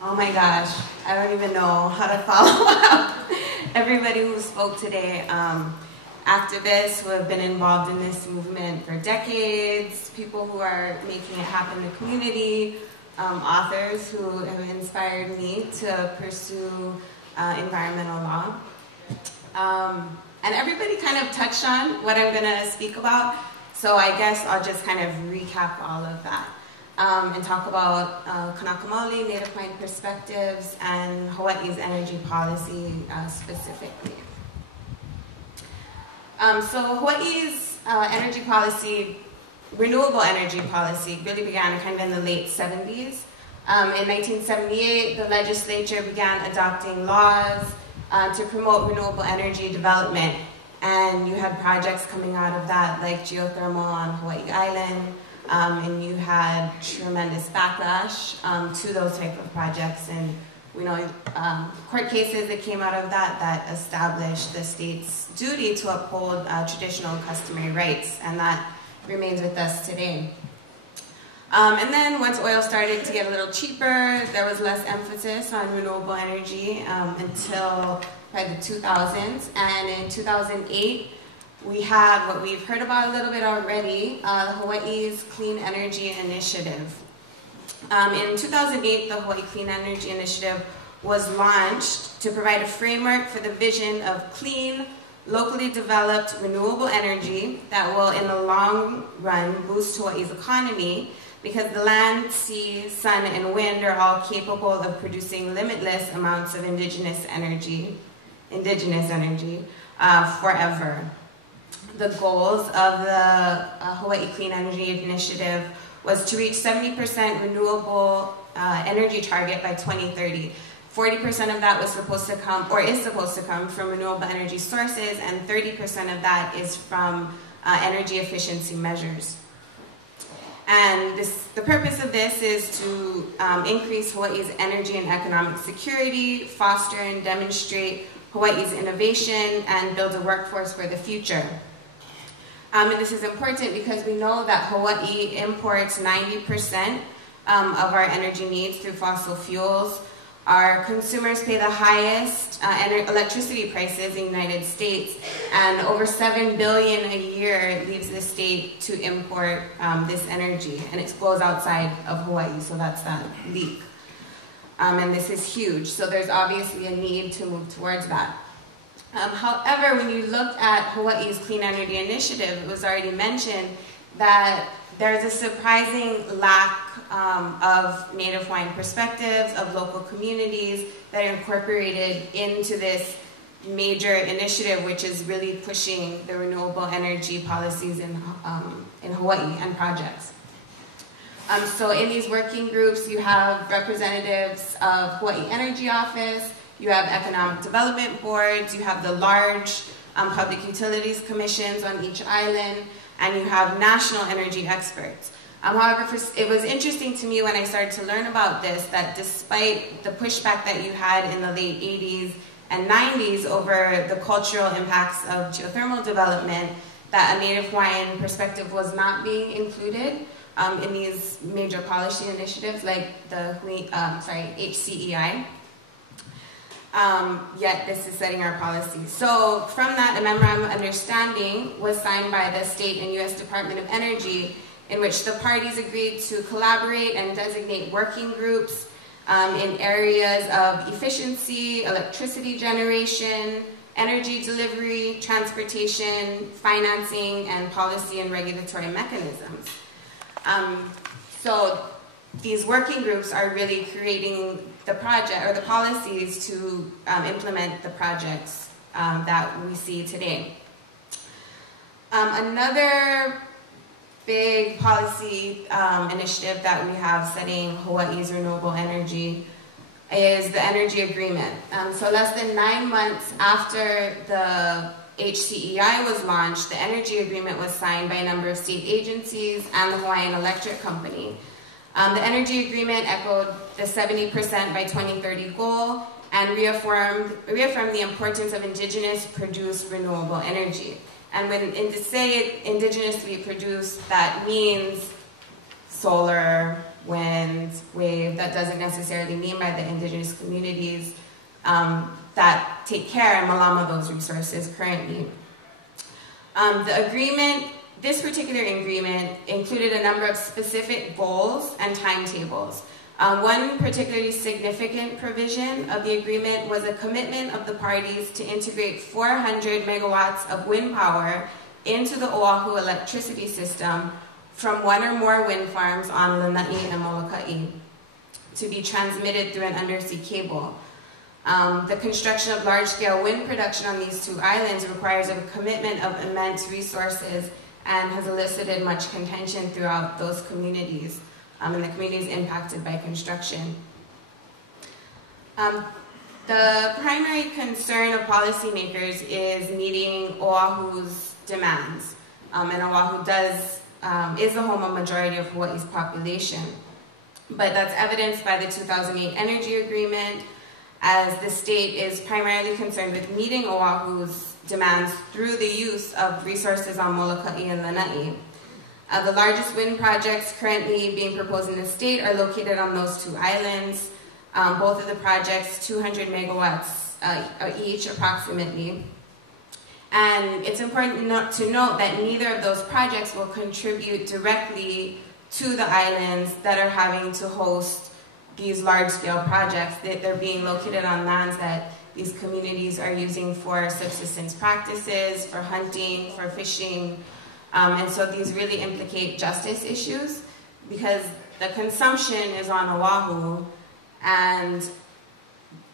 Oh my gosh, I don't even know how to follow up everybody who spoke today. Activists who have been involved in this movement for decades, people who are making it happen in the community, authors who have inspired me to pursue environmental law. And everybody kind of touched on what I'm going to speak about, so I guess I'll just kind of recap all of that. And talk about Kanaka Maoli, Native Hawaiian perspectives, and Hawaii's energy policy specifically. So Hawaii's energy policy, renewable energy policy, really began kind of in the late 70s. In 1978, the legislature began adopting laws to promote renewable energy development. And you had projects coming out of that, like geothermal on Hawaii Island, and you had tremendous backlash to those type of projects. And we know court cases that came out of that established the state's duty to uphold traditional and customary rights, and that remains with us today. And then once oil started to get a little cheaper, there was less emphasis on renewable energy until probably the 2000s. And in 2008, we had what we've heard about a little bit already, Hawaii's Clean Energy Initiative. In 2008, the Hawaii Clean Energy Initiative was launched to provide a framework for the vision of clean, locally developed renewable energy that will, in the long run, boost Hawaii's economy, because the land, sea, sun, and wind are all capable of producing limitless amounts of indigenous energy forever. The goals of the Hawaii Clean Energy Initiative was to reach 70% renewable energy target by 2030. 40% of that was supposed to come, or is supposed to come, from renewable energy sources, and 30% of that is from energy efficiency measures. And the purpose of this is to increase Hawaii's energy and economic security, foster and demonstrate Hawaii's innovation, and build a workforce for the future. And this is important because we know that Hawaii imports 90% of our energy needs through fossil fuels. Our consumers pay the highest electricity prices in the United States, and over $7 billion a year leaves the state to import this energy, and it goes outside of Hawaii, so that's that leak. And this is huge, so there's obviously a need to move towards that. However, when you look at Hawaii's Clean Energy Initiative, it was already mentioned that there's a surprising lack of Native Hawaiian perspectives, of local communities that are incorporated into this major initiative, which is really pushing the renewable energy policies in Hawaii and projects. So in these working groups, you have representatives of Hawaii Energy Office, you have economic development boards, you have the large public utilities commissions on each island, and you have national energy experts. However, it was interesting to me when I started to learn about this that despite the pushback that you had in the late 80s and 90s over the cultural impacts of geothermal development, that a Native Hawaiian perspective was not being included in these major policy initiatives like the HCEI. Yet this is setting our policy. So from that, a memorandum of understanding was signed by the state and U.S. Department of Energy, in which the parties agreed to collaborate and designate working groups in areas of efficiency, electricity generation, energy delivery, transportation, financing, and policy and regulatory mechanisms. So these working groups are really creating the project or the policies to implement the projects that we see today. Another big policy initiative that we have setting Hawaii's renewable energy is the energy agreement. So less than 9 months after the HCEI was launched, the energy agreement was signed by a number of state agencies and the Hawaiian Electric Company. The energy agreement echoed the 70% by 2030 goal and reaffirmed the importance of indigenous produced renewable energy. And when to say it indigenously produced, that means solar, wind, wave, that doesn't necessarily mean by the indigenous communities that take care and malama those resources currently. The agreement, this particular agreement, included a number of specific goals and timetables. One particularly significant provision of the agreement was a commitment of the parties to integrate 400 megawatts of wind power into the Oahu electricity system from one or more wind farms on Lanai and Molokai to be transmitted through an undersea cable. The construction of large-scale wind production on these two islands requires a commitment of immense resources and has elicited much contention throughout those communities and the communities impacted by construction. The primary concern of policymakers is meeting Oahu's demands, and Oahu is the home of majority of Hawaii's population. But that's evidenced by the 2008 Energy Agreement, as the state is primarily concerned with meeting Oahu's demands through the use of resources on Molokai and Lanai. The largest wind projects currently being proposed in the state are located on those two islands. Both of the projects, 200 megawatts each approximately. And it's important to note that neither of those projects will contribute directly to the islands that are having to host these large-scale projects. They're being located on lands that these communities are using for subsistence practices, for hunting, for fishing. And so these really implicate justice issues because the consumption is on Oahu, and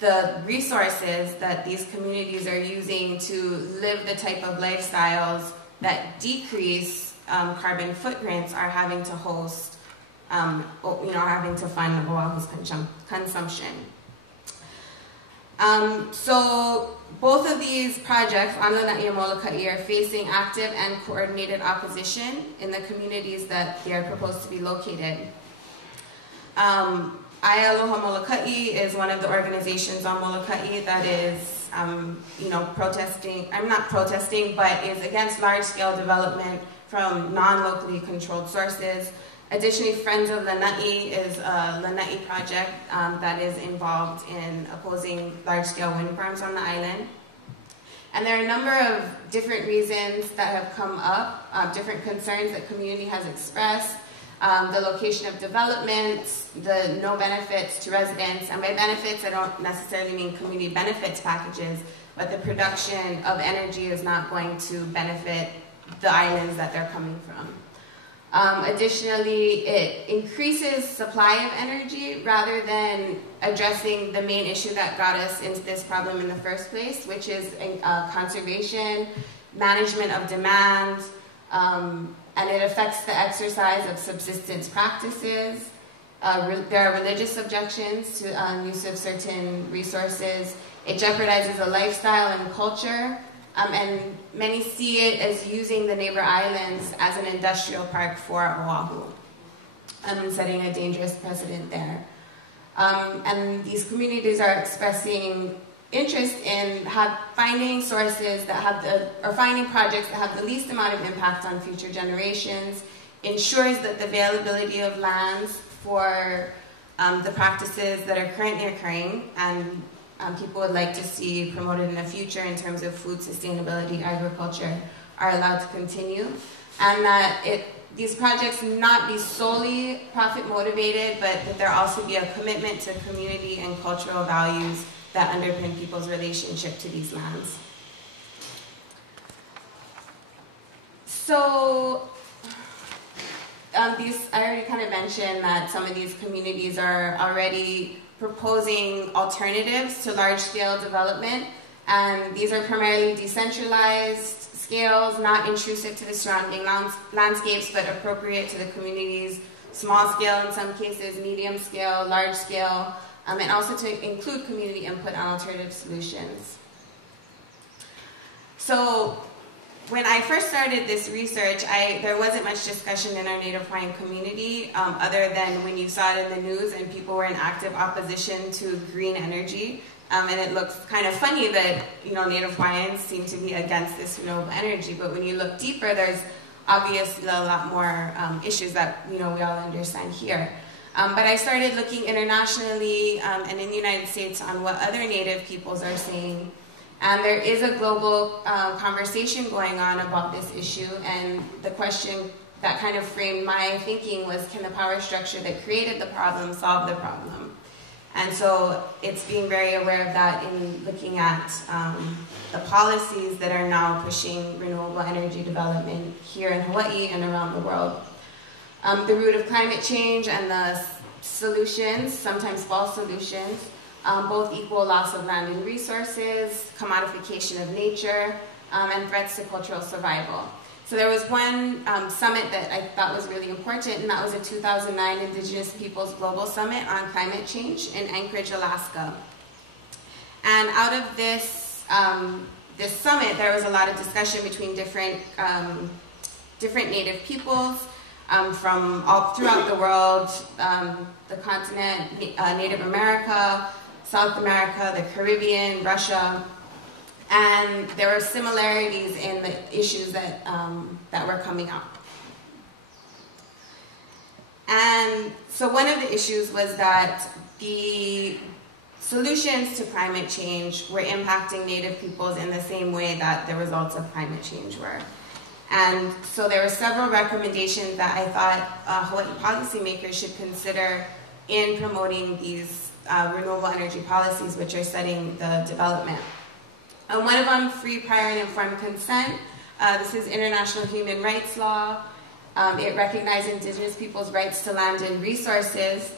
the resources that these communities are using to live the type of lifestyles that decrease carbon footprints are having to host, having to fund Oahu's consumption. So both of these projects, on Lanai and Molokai, are facing active and coordinated opposition in the communities that they are proposed to be located. Aloha Molokai is one of the organizations on Molokai that is, protesting, not protesting, but is against large-scale development from non-locally controlled sources. Additionally, Friends of Lanai is a Lanai project that is involved in opposing large-scale wind farms on the island. And there are a number of different reasons that have come up, different concerns that community has expressed. The location of development, the no benefits to residents, and by benefits I don't necessarily mean community benefits packages, but the production of energy is not going to benefit the islands that they're coming from. Additionally, it increases supply of energy rather than addressing the main issue that got us into this problem in the first place, which is conservation, management of demand, and it affects the exercise of subsistence practices. There are religious objections to use of certain resources. It jeopardizes a lifestyle and culture, and many see it as using the neighbor islands as an industrial park for Oahu, and setting a dangerous precedent there. And these communities are expressing interest in finding sources that have finding projects that have the least amount of impact on future generations, ensures that the availability of lands for the practices that are currently occurring and people would like to see promoted in the future in terms of food sustainability, agriculture, are allowed to continue, and that these projects not be solely profit motivated, but that there also be a commitment to community and cultural values that underpin people's relationship to these lands. So I already kind of mentioned that some of these communities are already proposing alternatives to large-scale development, and these are primarily decentralized scales, not intrusive to the surrounding landscapes, but appropriate to the communities, small scale in some cases, medium scale, large scale, and also to include community input on alternative solutions. So when I first started this research, there wasn't much discussion in our Native Hawaiian community other than when you saw it in the news and people were in active opposition to green energy. And it looks kind of funny that Native Hawaiians seem to be against this renewable energy, but when you look deeper, there's obviously a lot more issues that we all understand here. But I started looking internationally and in the United States on what other Native peoples are saying. And there is a global conversation going on about this issue, and the question that kind of framed my thinking was, can the power structure that created the problem solve the problem? And so it's being very aware of that in looking at the policies that are now pushing renewable energy development here in Hawaii and around the world. The root of climate change and the solutions, sometimes false solutions, both equal loss of land and resources, commodification of nature, and threats to cultural survival. So there was one summit that I thought was really important, and that was a 2009 Indigenous Peoples Global Summit on Climate Change in Anchorage, Alaska. And out of this, this summit, there was a lot of discussion between different Native peoples from all throughout the world, the continent, Native America, South America, the Caribbean, Russia. And there were similarities in the issues that, that were coming up. And so one of the issues was that the solutions to climate change were impacting Native peoples in the same way that the results of climate change were. And so there were several recommendations that I thought Hawaii policymakers should consider in promoting these renewable energy policies, which are setting the development. One of them, free, prior, and informed consent. This is international human rights law. It recognizes Indigenous peoples' rights to land and resources,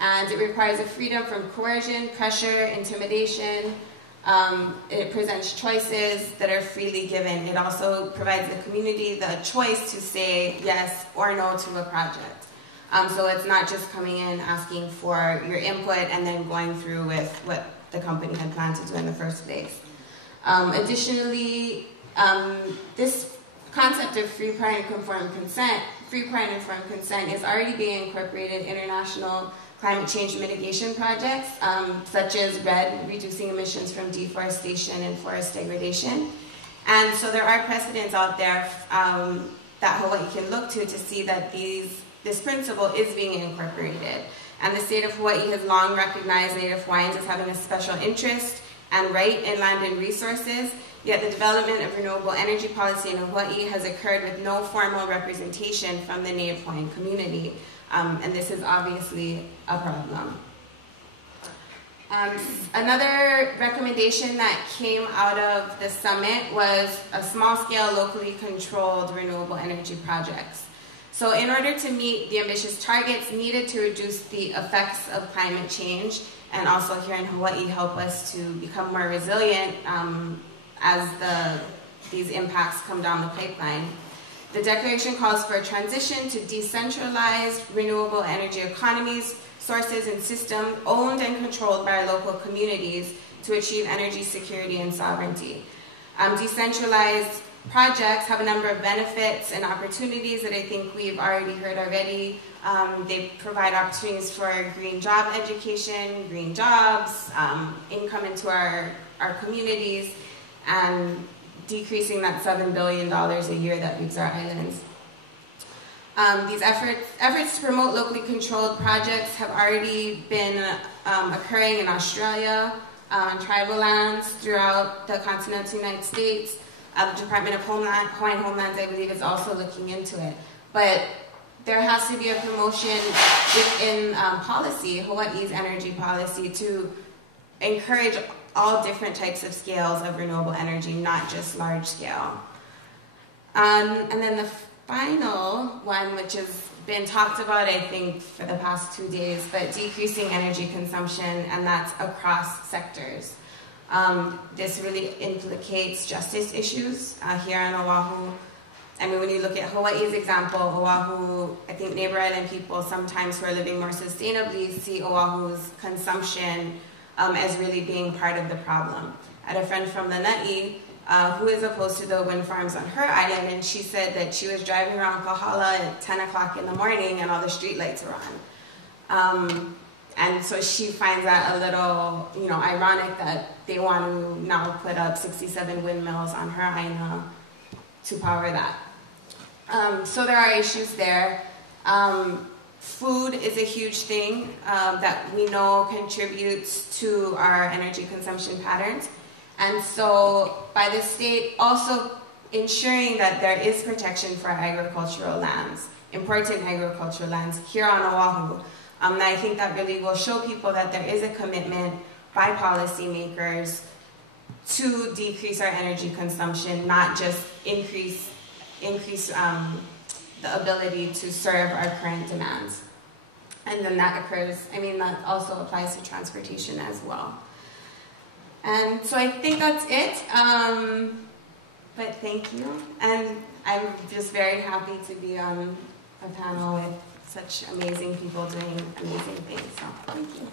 and it requires a freedom from coercion, pressure, intimidation. It presents choices that are freely given. It also provides the community the choice to say yes or no to a project. So it's not just coming in asking for your input and then going through with what the company had planned to do in the first place. Additionally, this concept of free, prior, and informed consent is already being incorporated in international climate change mitigation projects, such as RED, reducing emissions from deforestation and forest degradation. And so there are precedents out there that Hawaii can look to see that this principle is being incorporated. And the state of Hawaii has long recognized Native Hawaiians as having a special interest and right in land and resources, yet the development of renewable energy policy in Hawaii has occurred with no formal representation from the Native Hawaiian community, and this is obviously a problem. Another recommendation that came out of the summit was a small-scale, locally controlled renewable energy projects. So in order to meet the ambitious targets needed to reduce the effects of climate change, and also here in Hawaii help us to become more resilient as these impacts come down the pipeline. The declaration calls for a transition to decentralized renewable energy economies, sources and systems owned and controlled by our local communities to achieve energy security and sovereignty. Decentralized projects have a number of benefits and opportunities that I think we've already heard already. They provide opportunities for green job education, green jobs, income into our communities, and decreasing that $7 billion a year that leaves our islands. These efforts to promote locally controlled projects have already been occurring in Australia, on tribal lands throughout the continental United States. The Department of Hawaiian Homelands, I believe, is also looking into it. But there has to be a promotion within policy, Hawaii's energy policy, to encourage all different types of scales of renewable energy, not just large scale. And then the final one, which has been talked about, I think, for the past 2 days, but decreasing energy consumption, and that's across sectors. This really implicates justice issues here on Oahu. I mean, when you look at Hawaii's example, Oahu, I think neighbor island people sometimes who are living more sustainably see Oahu's consumption as really being part of the problem. I had a friend from Lanai who is opposed to the wind farms on her island, and she said that she was driving around Kahala at 10 o'clock in the morning and all the street lights were on. And so she finds that a little, ironic that they want to now put up 67 windmills on her island to power that. So there are issues there. Food is a huge thing that we know contributes to our energy consumption patterns. And so by the state also ensuring that there is protection for agricultural lands, important agricultural lands here on Oahu. And I think that really will show people that there is a commitment by policymakers to decrease our energy consumption, not just increase the ability to serve our current demands. And then that occurs, I mean, that also applies to transportation as well. And so I think that's it. But thank you. And I'm just very happy to be on a panel with such amazing people doing amazing things. So thank you.